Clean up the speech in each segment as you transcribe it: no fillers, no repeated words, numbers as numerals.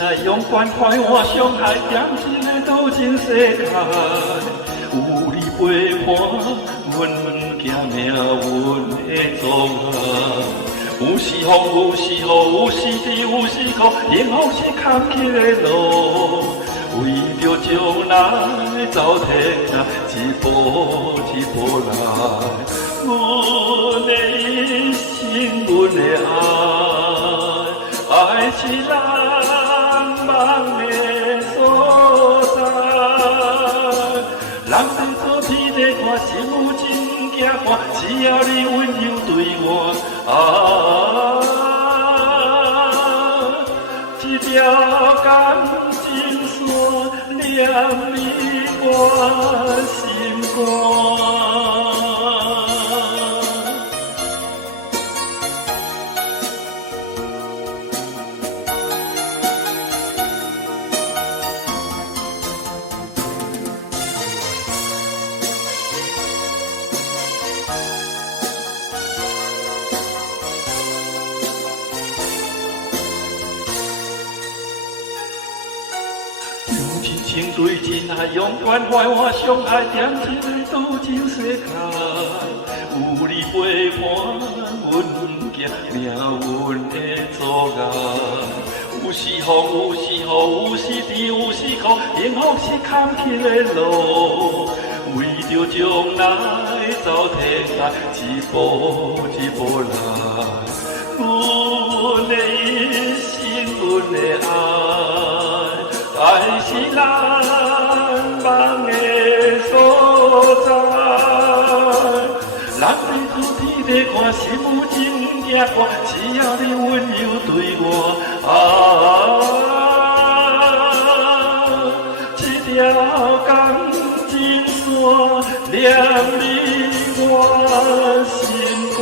爱用关怀换伤害，点一个倒进世界。有你陪伴，阮行命运的阻碍。有时风，有时雨，有时甜，有时苦，幸福是坎坷的路。为着将来走天涯，一步一步来。阮的一生，阮的爱是人梦的所在。人在做天地看，心有真惊寒，只要你温柔对我，一条感情线连你我心肝。真情对真爱，用关怀换伤害，点一个倒进世界。有你陪伴，阮行命运的阻碍。有时风，有时雨，有时甜，有时苦，幸福是坎坷的路。为着将来走天涯，一步一步来。阮的一生，阮的爱是人梦的所在。人在做天地看，心有真惊寒，只要你温柔对我，一条感情线连你我心肝。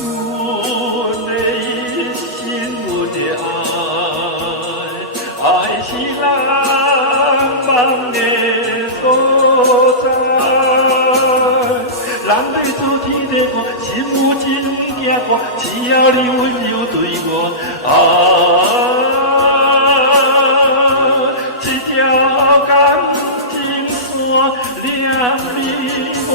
阮的一生，阮的爱是人梦的所在。人在做天地看，心有真惊寒，只要你温柔对我，一条感情线连你我。